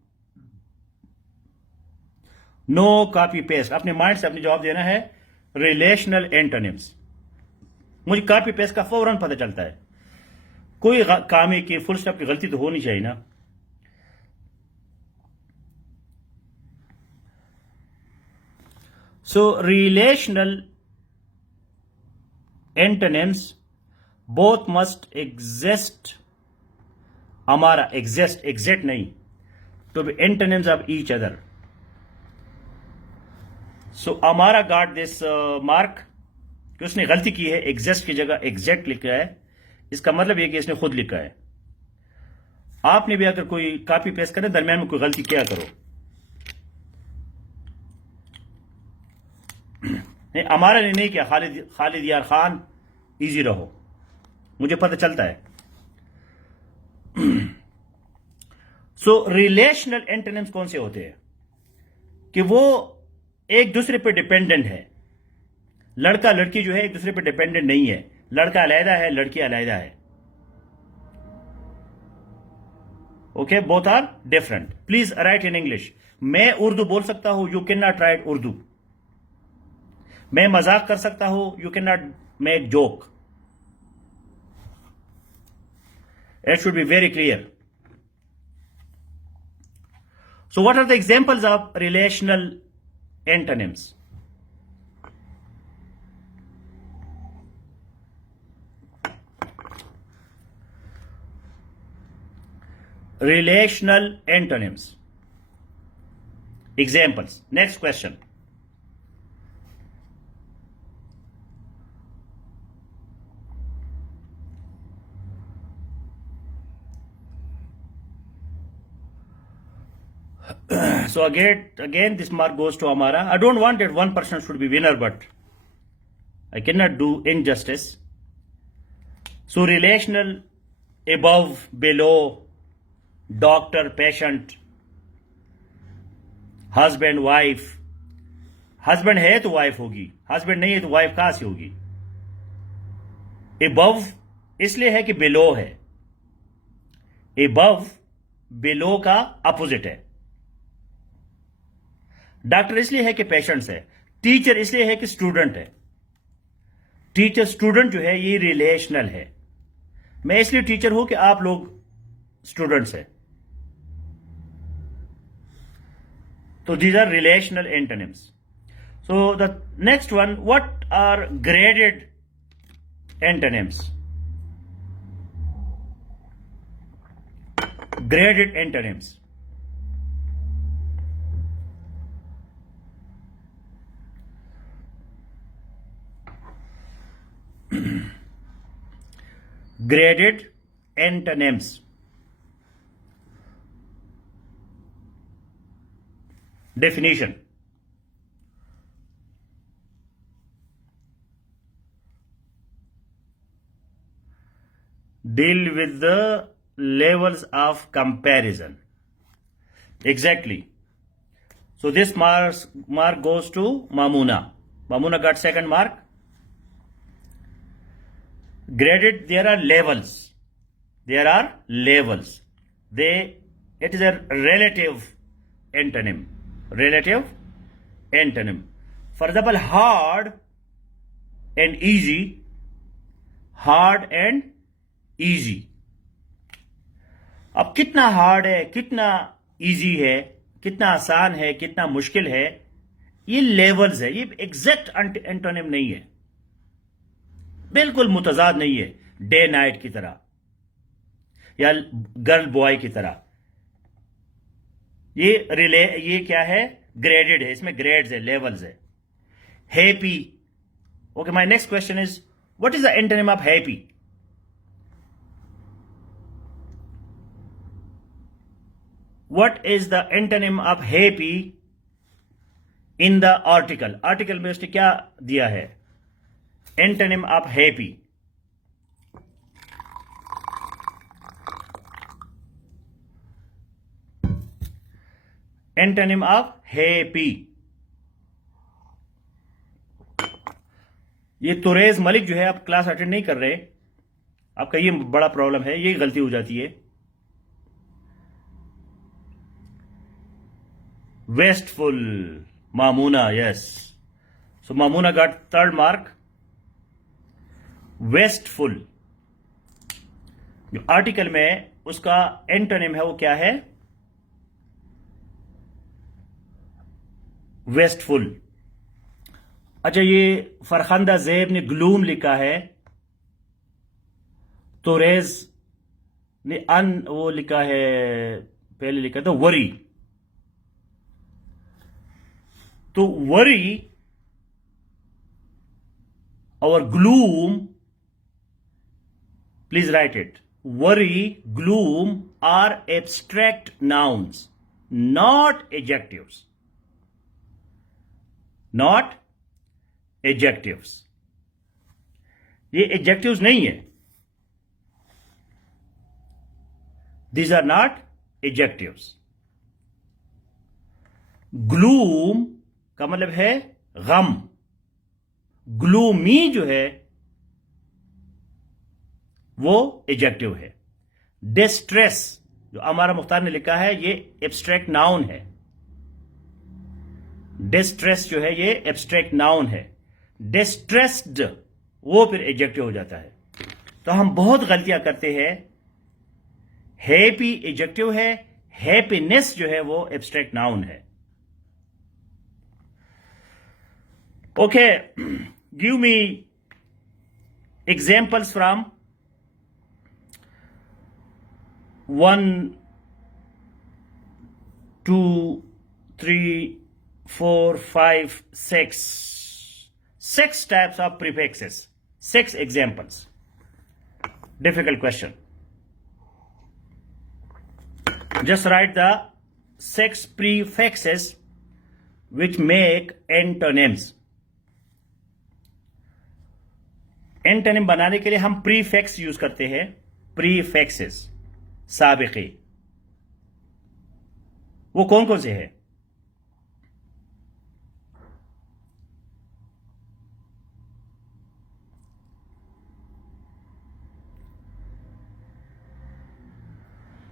नो कॉपी पेस्ट. अपने माइंड से अपनी जवाब देना है रिलेशनल एंटोनिम्स. मुझे कॉपी पेस्ट का फौरन पता चलता है. कोई काम है कि फुल स्टॉप की गलती तो होनी चाहिए ना. So relational antonyms both must exist. हमारा एग्जिस्ट नहीं, तो be antonyms of each other. So Amara got this mark कि उसने गलती की है, एग्जिस्ट की जगह एग्जैक्ट लिखा है. इसका मतलब यह कि इसने खुद लिखा है. आपने भी अगर कोई कॉपी पेस्ट करें, दरमियान में कोई गलती क्या करो. नहीं, हमारा ने नहीं किया. खालिद यार खान, इजी रहो, मुझे पता चलता है. सो रिलेशनल एंटोनिम्स कौन से होते हैं कि वो एक दूसरे पर डिपेंडेंट है. लड़का लड़की जो है एक दूसरे पर डिपेंडेंट नहीं है. लड़का अलहदा है, लड़की अलहदा है. Okay, both are different. Please write in English. मैं उर्दू बोल सकता हूं, you can not write Urdu. मैं मजाक कर सकता हूं, you can not make joke. It should be very clear. So what are the examples of relational antonyms? Relational antonyms. Examples. Next question. So again this mark goes to Amara. I don't want that one person should be winner, but I cannot do injustice. So relational, above, below, doctor, patient, husband, wife. Husband है तो वाइफ होगी, हस्बैंड नहीं है तो वाइफ कहां से होगी. above इसलिए है कि below है. above below का अपोजिट है. डॉक्टर इसलिए है कि पेशेंट्स है. टीचर इसलिए है कि स्टूडेंट है. टीचर स्टूडेंट जो है ये रिलेशनल है. मैं इसलिए टीचर हूं कि आप लोग स्टूडेंट्स हैं. तो these are relational antonyms. So the next one, what are graded antonyms? Graded antonyms. Graded antonyms. Definition. Deal with the levels of comparison. Exactly. So this mark goes to Mamuna. Mamuna got second mark. Graded, there are levels. There are levels. It is a relative antonym. Relative antonym. For example, hard and easy. Hard and easy. अब कितना हार्ड है, कितना इजी है, कितना आसान है, कितना मुश्किल है, ये लेवल्स है. ये एग्जैक्ट एंटोनिम नहीं है, बिल्कुल मुतजाद नहीं है. डे नाइट की तरह या गर्ल बॉय की तरह. ये क्या है? ग्रेडेड है. इसमें ग्रेड्स है, लेवल्स है. Happy. Okay, my next question is, what is the antonym of happy? What is the antonym of happy in the article? Article में उसने क्या दिया है? Antonym of happy. Antonym of happy. ये तुरेज मलिक जो है, आप क्लास अटेंड नहीं कर रहे, आपका ये बड़ा प्रॉब्लम है, ये गलती हो जाती है. वेस्टफुल. मामूना, यस. सो मामूना गॉट थर्ड मार्क. वेस्टफुल जो आर्टिकल में उसका एंटोनिम है वो क्या है? वेस्टफुल. अच्छा, ये फरखंदा ज़ेब ने ग्लूम लिखा है, तो रेज ने वो लिखा है, पहले लिखा था वरी. तो वरी और gloom, please write it. Worry, gloom are abstract nouns, not adjectives. Not adjectives. ये adjectives नहीं है. These are not adjectives. Gloom का मतलब है गम. ग्लूमी जो है वो एडजेक्टिव है. डिस्ट्रेस जो अमारा मुख्तार ने लिखा है ये एब्स्ट्रैक्ट नाउन है। डिस्ट्रेस जो है ये एब्स्ट्रैक्ट नाउन है। डिस्ट्रेस्ड वो फिर एडजेक्टिव हो जाता है। तो हम बहुत गलतियां करते हैं। हैप्पी एडजेक्टिव है, हैप्पीनेस जो है वो एब्स्ट्रैक्ट नाउन है। Okay, give me examples from 1, 2, 3, 4, 5, 6. 6 types of prefixes. 6 examples. Difficult question. Just write the 6 prefixes which make antonyms. Antonym बनाने के लिए हम प्रीफिक्स यूज करते हैं। प्रीफिक्सेस साबिक़े वो कौन कौन से हैं?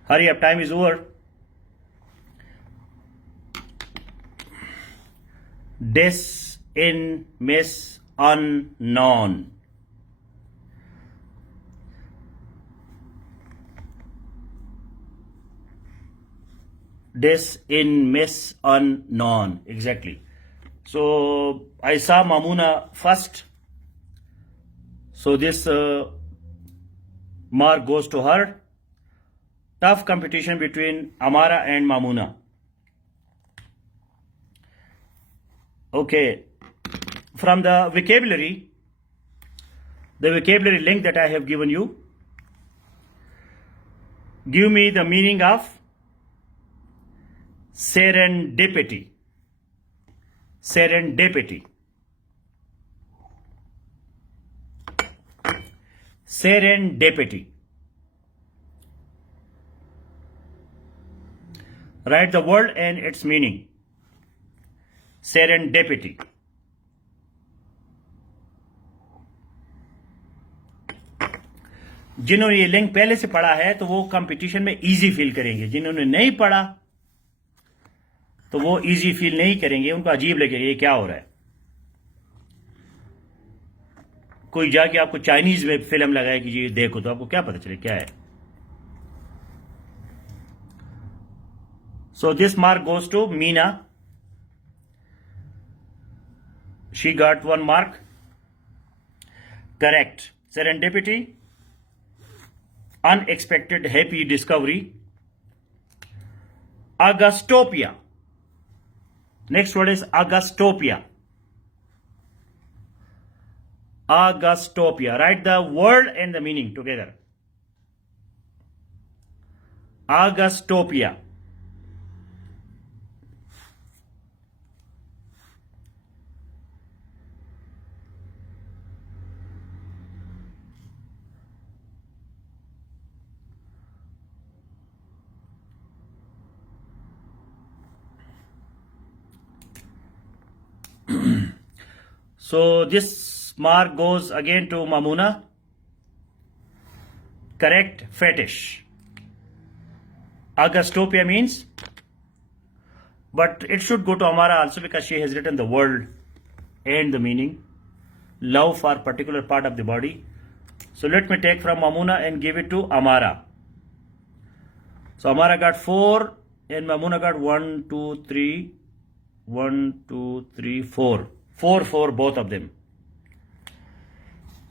Hurry up, time is over. Dis, in, mis, unknown. Dis, in, miss, unknown. Exactly. So I saw Mamuna first. So this mark goes to her. Tough competition between Amara and Mamuna. Okay. From the vocabulary link that I have given you, give me the meaning of serendipity. Serendipity. Serendipity. Write the word and its meaning. Serendipity. जिन्होंने ये लिंक पहले से पढ़ा है तो वो कंपटीशन में easy feel करेंगे। जिन्होंने नहीं पढ़ा तो वो इजी फील नहीं करेंगे, उनको अजीब लगेगा ये क्या हो रहा है। कोई जाके आपको चाइनीज में फिल्म लगाए कि ये देखो तो आपको क्या पता चले क्या है। So this mark goes to Meena. She got 1 mark. Correct. Serendipity, unexpected happy discovery. अगस्टोपिया. Next word is Agastopia. Agastopia. Write the word and the meaning together. Agastopia. So this mark goes again to Mamuna. Correct. Fetish. Agastopia means, but it should go to Amara also because she has written the word and the meaning. Love for particular part of the body. So let me take from Mamuna and give it to Amara. So Amara got 4 and Mamuna got 1, 2, 3. 1, 2, 3, 4. 4 both of them.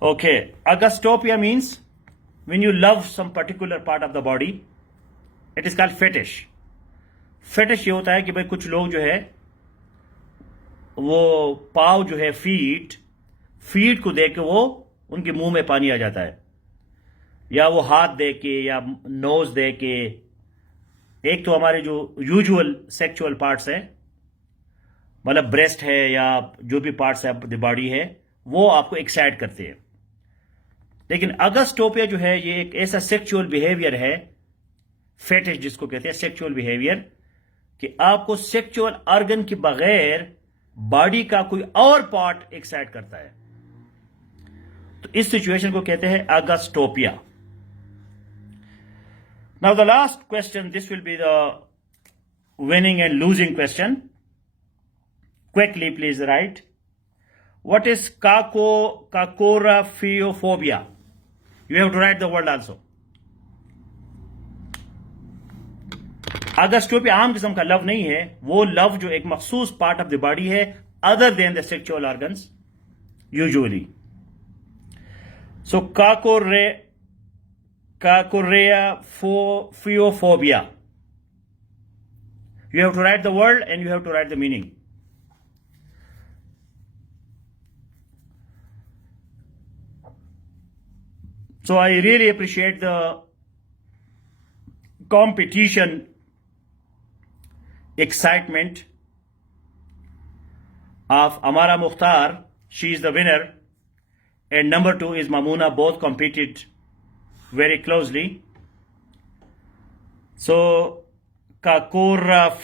Okay. Agastopia means when you love some particular part of the body, it is called fetish. Fetish ये होता है कि भाई कुछ लोग जो है वो पाव जो है फीट को देख के वो उनके मुंह में पानी आ जाता है, या वो हाथ दे के या नोज दे के। एक तो हमारे जो यूजुअल सेक्सुअल पार्ट्स हैं, मतलब ब्रेस्ट है या जो भी पार्ट्स है द बॉडी है, वो आपको एक्साइट करते हैं। लेकिन अगस्टोपिया जो है ये एक ऐसा सेक्सुअल बिहेवियर है, फेटिश जिसको कहते हैं सेक्सुअल बिहेवियर, कि आपको सेक्सुअल ऑर्गन के बगैर बॉडी का कोई और पार्ट एक्साइट करता है। तो इस सिचुएशन को कहते हैं अगस्टोपिया। Now the last question, this will be the winning and losing question. Quickly, please write. What is coraphobia? You have to write the word also. अगर स्टोपी आम किस्म का लव नहीं है, वो लव जो एक मखसूस पार्ट ऑफ द बॉडी है other than the sexual organs usually. So coraphobia. You have to write the word and you have to write the meaning. So I really appreciate the competition excitement of Amara Mukhtar. She is the winner, and number 2 is Mamoona. Both competed very closely. So coraphobia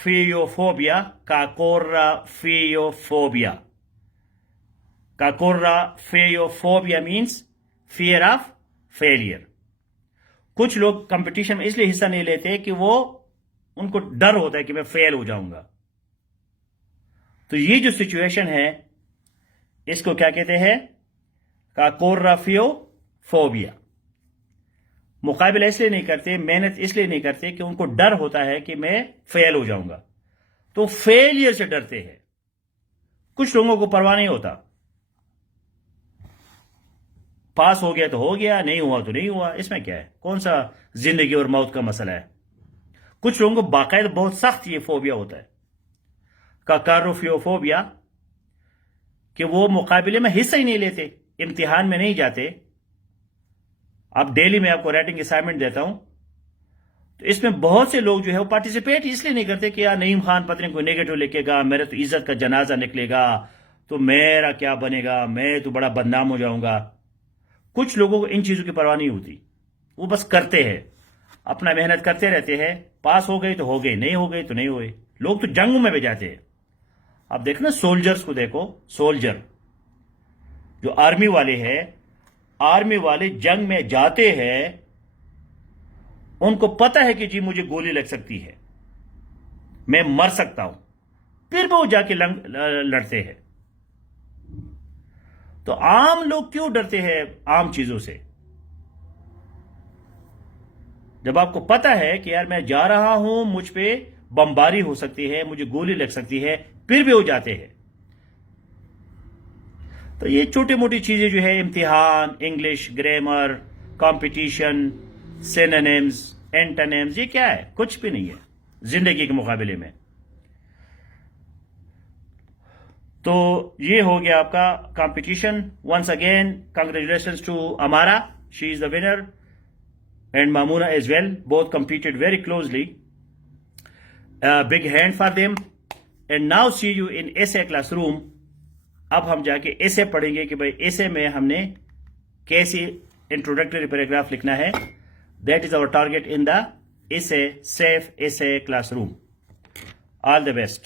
means fear of failure. कुछ लोग कंपटीशन में इसलिए हिस्सा नहीं लेते कि वो उनको डर होता है कि मैं फेल हो जाऊंगा. तो ये जो सिचुएशन है इसको क्या कहते हैं? कोराफियोफोबिया. मुकाबला इसलिए नहीं करते, मेहनत इसलिए नहीं करते कि उनको डर होता है कि मैं फेल हो जाऊंगा, तो फेलियर से डरते हैं. कुछ लोगों को परवाह नहीं होता, पास हो गया तो हो गया, नहीं हुआ तो नहीं हुआ, इसमें क्या है, कौन सा जिंदगी और मौत का मसला है. कुछ लोगों को बाकायदा बहुत सख्त ये फोबिया होता है, कोराफियोफोबिया, कि वो मुकाबले में हिस्सा ही नहीं लेते, इम्तिहान में नहीं जाते. अब डेली में आपको राइटिंग असाइनमेंट देता हूं, तो इसमें बहुत से लोग जो है वो पार्टिसिपेट इसलिए नहीं करते कि यार नईम खान पत्नी को नेगेटिव लिखेगा, मेरे तो इज्जत का जनाजा निकलेगा, तो मेरा क्या बनेगा, मैं तो बड़ा बदनाम हो जाऊंगा. कुछ लोगों को इन चीजों की परवाह नहीं होती, वो बस करते हैं, अपना मेहनत करते रहते हैं. पास हो गई तो हो गई, नहीं हो गई तो नहीं हुई. लोग तो जंगों में भी जाते हैं. आप देखो ना, सोल्जर्स को देखो, सोल्जर जो आर्मी वाले हैं, आर्मी वाले जंग में जाते हैं, उनको पता है कि जी मुझे गोली लग सकती है, मैं मर सकता हूं, फिर भी वो जाके लड़ते हैं. तो आम लोग क्यों डरते हैं आम चीजों से? जब आपको पता है कि यार मैं जा रहा हूं, मुझ पे बमबारी हो सकती है, मुझे गोली लग सकती है, फिर भी हो जाते हैं. तो ये छोटी मोटी चीजें जो है, इम्तिहान, English, grammar, competition, synonyms, antonyms, ये क्या है? कुछ भी नहीं है जिंदगी के मुकाबले में. तो ये हो गया आपका competition. Once again congratulations to Amara, she is the winner, and Mamoona as well. Both competed very closely. Big hand for them. And now see you in essay classroom. अब हम जाके essay पढ़ेंगे कि भाई essay में हमने कैसे introductory paragraph लिखना है. That is our target in the essay, safe essay classroom. All the best.